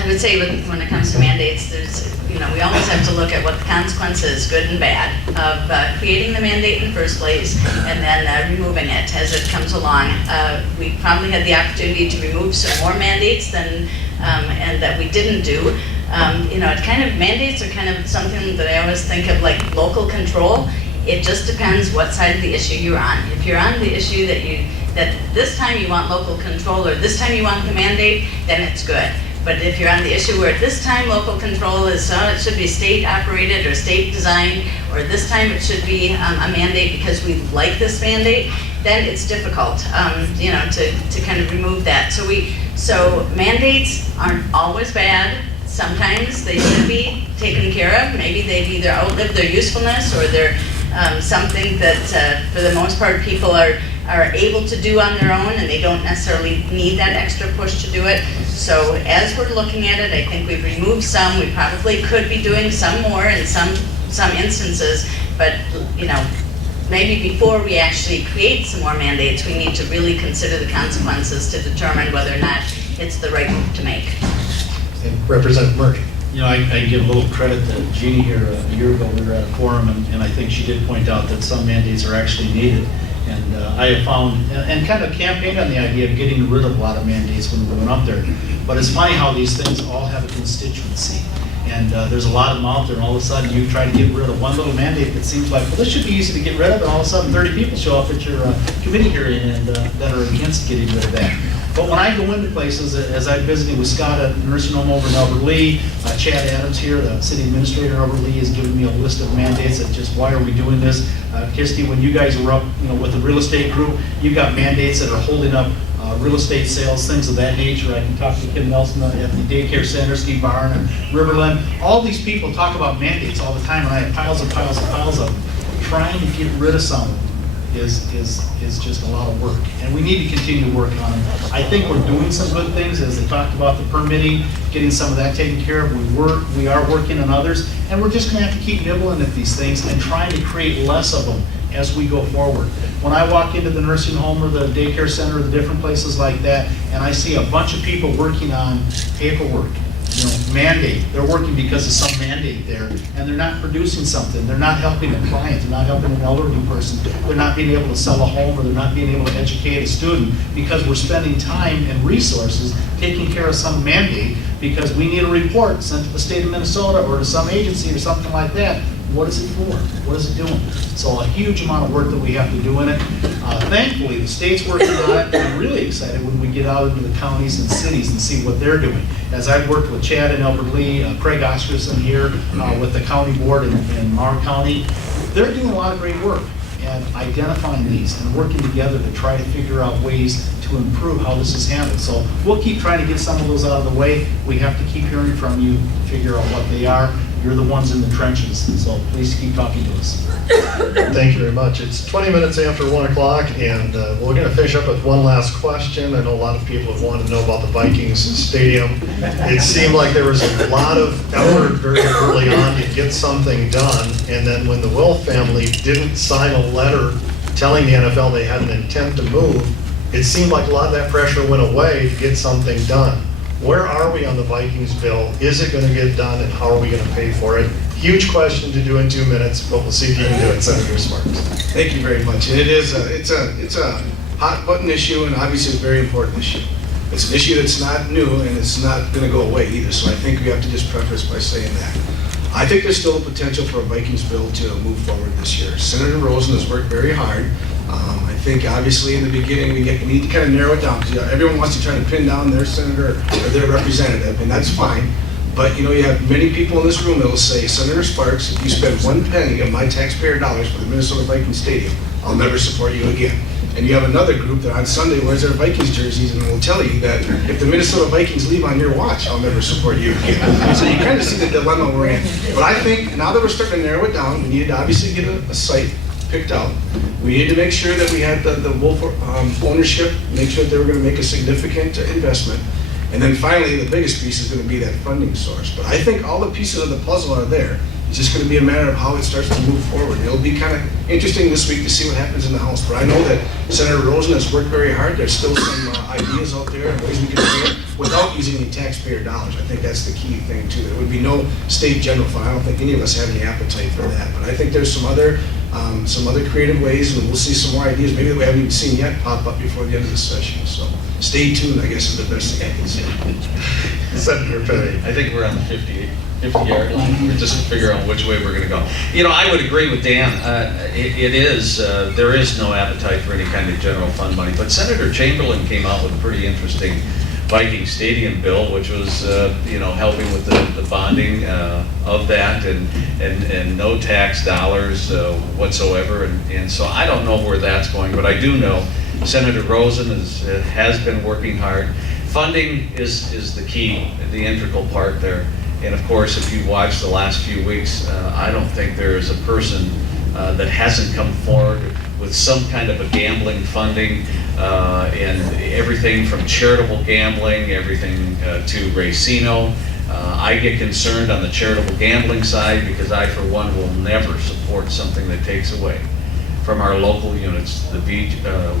I would say when it comes to mandates, there's, we always have to look at what the consequence is, good and bad, of creating the mandate in the first place and then removing it as it comes along. We probably had the opportunity to remove some more mandates than, and that we didn't do. It kind of, mandates are kind of something that I always think of like local control. It just depends what side of the issue you're on. If you're on the issue that this time you want local control or this time you want the mandate, then it's good. But if you're on the issue where this time local control is, it should be state operated or state designed, or this time it should be a mandate because we like this mandate, then it's difficult, to kind of remove that. So mandates aren't always bad. Sometimes they should be taken care of. Maybe they've either outlived their usefulness or they're something that for the most part people are able to do on their own and they don't necessarily need that extra push to do it. So as we're looking at it, I think we've removed some. We probably could be doing some more in some instances, but maybe before we actually create some more mandates, we need to really consider the consequences to determine whether or not it's the right move to make. And Representative Murphy. I give a little credit to Jeannie here. A year ago we were at a forum and I think she did point out that some mandates are actually needed. And I have found, and kind of campaigned on the idea of getting rid of a lot of mandates when we went up there. But it's funny how these things all have a constituency. And there's a lot of them out there, and all of a sudden you try to get rid of one little mandate that seems like, well, this should be easy to get rid of, and all of a sudden 30 people show up at your committee hearing and that are against getting rid of that. But when I go into places, as I'm visiting with Scott at the nursing home over in Albert Lee, Chad Adams here, the city administrator in Albert Lee, has given me a list of mandates that just, why are we doing this? Kirsty, when you guys were up with the real estate group, you got mandates that are holding up real estate sales, things of that nature. I can talk to Kim Nelson at the daycare center, Steve Barn, and Riverland. All these people talk about mandates all the time, and I have piles and piles and piles of them. Trying to get rid of some is just a lot of work, and we need to continue to work on it. I think we're doing some good things, as they talked about the permitting, getting some of that taken care of. We are working on others, and we're just going to have to keep nibbling at these things and trying to create less of them as we go forward. When I walk into the nursing home or the daycare center or the different places like that, and I see a bunch of people working on paperwork, mandate. They're working because of some mandate there, and they're not producing something. They're not helping a client. They're not helping an elderly person. They're not being able to sell a home, or they're not being able to educate a student because we're spending time and resources taking care of some mandate because we need a report sent to the state of Minnesota or to some agency or something like that. What is it for? What is it doing? So a huge amount of work that we have to do in it. Thankfully, the state's working on it. I'm really excited when we get out into the counties and cities and see what they're doing. As I've worked with Chad in Albert Lee, Craig Oscarson here with the county board in Marr County, they're doing a lot of great work at identifying these and working together to try to figure out ways to improve how this is handled. So we'll keep trying to get some of those out of the way. We have to keep hearing from you to figure out what they are. You're the ones in the trenches, so please keep talking to us. Thank you very much. It's 20 minutes after 1 o'clock, and we're going to finish up with one last question. I know a lot of people have wanted to know about the Vikings stadium. It seemed like there was a lot of effort very early on to get something done, and then when the Wilf family didn't sign a letter telling the NFL they had an intent to move, it seemed like a lot of that pressure went away to get something done. Where are we on the Vikings bill? Is it going to get done, and how are we going to pay for it? Huge question to do in 2 minutes, but we'll see if you can do it, Senator Sparks. Thank you very much. And it is it's a hot button issue, and obviously a very important issue. It's an issue that's not new, and it's not going to go away either. So I think we have to just preface by saying that. I think there's still a potential for a Vikings bill to move forward this year. Senator Rosen has worked very hard. I think obviously in the beginning we need to kind of narrow it down because everyone wants to try to pin down their senator or their representative, and that's fine. But you have many people in this room that will say, Senator Sparks, if you spend 1 penny of my taxpayer dollars for the Minnesota Vikings Stadium, I'll never support you again. And you have another group that on Sunday wears their Vikings jerseys and will tell you that if the Minnesota Vikings leave on your watch, I'll never support you again. So you kind of see the dilemma we're in. But I think now that we're starting to narrow it down, we need to obviously get a site picked out. We need to make sure that we had the Wolf ownership, make sure that they were going to make a significant investment. And then finally, the biggest piece is going to be that funding source. But I think all the pieces of the puzzle are there. It's just going to be a matter of how it starts to move forward. It'll be kind of interesting this week to see what happens in the House. But I know that Senator Rosen has worked very hard. There's still some ideas out there and ways we can do it without using any taxpayer dollars. I think that's the key thing too. There would be no state general fund. I don't think any of us have any appetite for that. But I think there's some other creative ways, and we'll see some more ideas maybe that we haven't even seen yet pop up before the end of the session. So stay tuned, I guess, is the best thing I can say. Senator Parry. I think we're on the 50-yard line. We're just figuring out which way we're going to go. You know, I would agree with Dan. There is no appetite for any kind of general fund money. But Senator Chamberlain came out with a pretty interesting Viking Stadium bill, which was, helping with the bonding of that and no tax dollars whatsoever. And so I don't know where that's going, but I do know Senator Rosen has been working hard. Funding is the key, the integral part there. And of course, if you watch the last few weeks, I don't think there is a person that hasn't come forward with some kind of a gambling funding, and everything from charitable gambling, everything to Racino. I get concerned on the charitable gambling side because I, for one, will never support something that takes away from our local units, the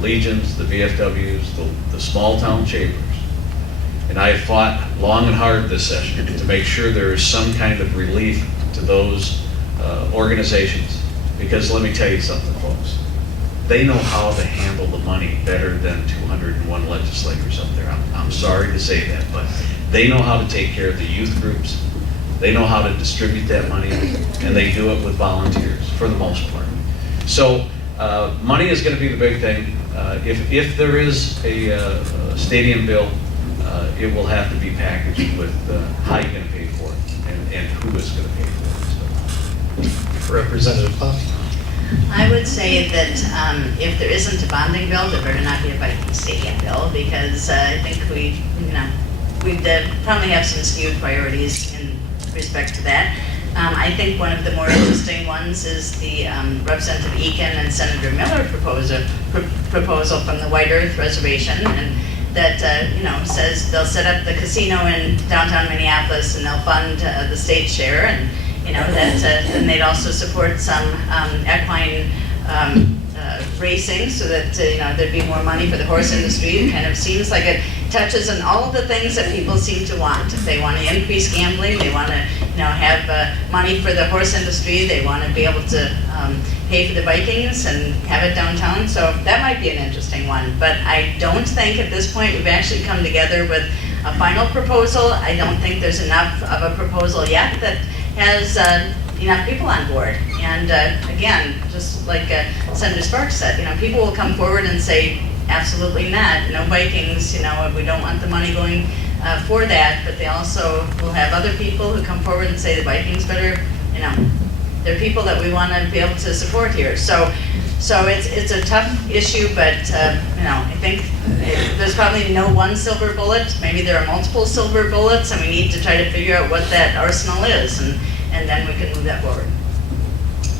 Legions, the VFWs, the small town chambers. And I have fought long and hard this session to make sure there is some kind of relief to those organizations. Because let me tell you something, folks. They know how to handle the money better than 201 legislators up there. I'm sorry to say that, but they know how to take care of the youth groups. They know how to distribute that money, and they do it with volunteers for the most part. So money is going to be the big thing. If there is a stadium bill, it will have to be packaged with how you're going to pay for it and who is going to pay for it. So. Representative Pop. I would say that if there isn't a bonding bill, there better not be a Viking Stadium bill, because I think we'd probably have some skewed priorities in respect to that. I think one of the more interesting ones is the Representative Eakin and Senator Miller proposal from the White Earth Reservation, and that says they'll set up the casino in downtown Minneapolis and they'll fund the state share, and and they'd also support some equine racing, so that there'd be more money for the horse industry. It kind of seems like it touches on all of the things that people seem to want. If they want to increase gambling, they want to have money for the horse industry, they want to be able to pay for the Vikings and have it downtown. So that might be an interesting one. But I don't think at this point we've actually come together with a final proposal. I don't think there's enough of a proposal yet that has enough people on board. And again, just like Senator Sparks said, people will come forward and say, absolutely not, no Vikings, we don't want the money going for that. But they also will have other people who come forward and say the Vikings better, they're people that we want to be able to support here. So it's a tough issue, but I think there's probably no one silver bullet. Maybe there are multiple silver bullets, and we need to try to figure out what that arsenal is, and then we can move that forward.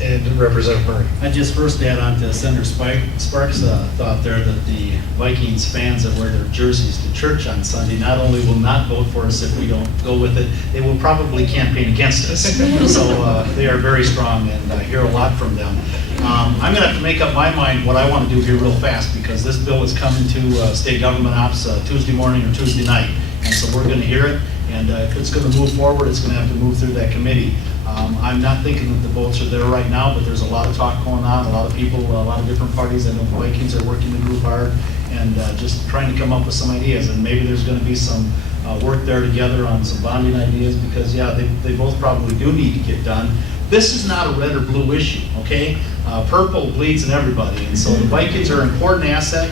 And Representative Murray. I just first add on to Senator Sparks' thought there that the Vikings fans that wear their jerseys to church on Sunday not only will not vote for us if we don't go with it, they will probably campaign against us. So they are very strong, and I hear a lot from them. I'm going to have to make up my mind what I want to do here real fast, because this bill is coming to state government ops Tuesday morning or Tuesday night. And so we're going to hear it, and if it's going to move forward, it's going to have to move through that committee. I'm not thinking that the votes are there right now, but there's a lot of talk going on, a lot of people, a lot of different parties. I know the Vikings are working the group hard and just trying to come up with some ideas. And maybe there's going to be some work there together on some bonding ideas, because they both probably do need to get done. This is not a red or blue issue, okay? Purple bleeds in everybody, and so the Vikings are an important asset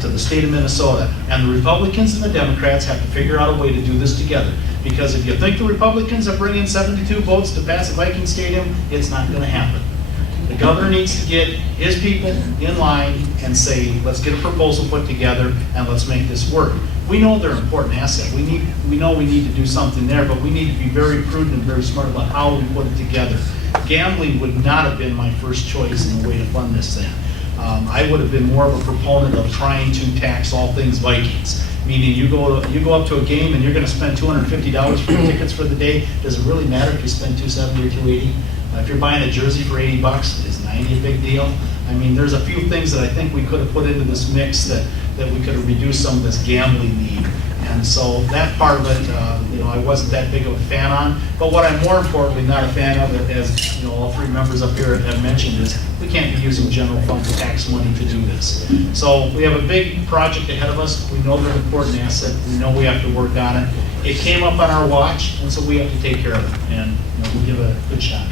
to the state of Minnesota. And the Republicans and the Democrats have to figure out a way to do this together. Because if you think the Republicans are bringing 72 votes to pass a Viking Stadium, it's not going to happen. The governor needs to get his people in line and say, let's get a proposal put together and let's make this work. We know they're an important asset. We know we need to do something there, but we need to be very prudent and very smart about how we put it together. Gambling would not have been my first choice in the way to fund this thing. I would have been more of a proponent of trying to tax all things Vikings, Meaning you go up to a game and you're gonna spend $250 for tickets for the day. Does it really matter if you spend $270 or $280? If you're buying a jersey for $80, is $90 a big deal? I mean, there's a few things that I think we could have put into this mix that we could have reduced some of this gambling need. And so that part of it, I wasn't that big of a fan on. But what I'm more importantly not a fan of, as all three members up here have mentioned, is we can't be using general fund tax money to do this. So we have a big project ahead of us. We know they're an important asset. We know we have to work on it. It came up on our watch, and so we have to take care of it. And we'll give it a good shot.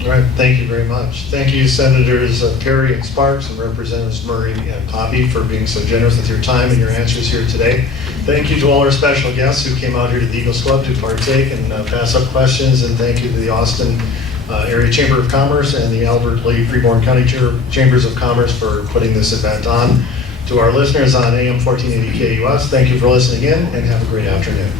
All right, thank you very much. Thank you, Senators Parry and Sparks and Representatives Murray and Poppy for being so generous with your time and your answers here today. Thank you to all our special guests who came out here to the Eagles Club to partake and pass up questions, and thank you to the Austin Area Chamber of Commerce and the Albert Lee Freeborn County Chambers of Commerce for putting this event on. To our listeners on AM 1480 KUS, thank you for listening in and have a great afternoon.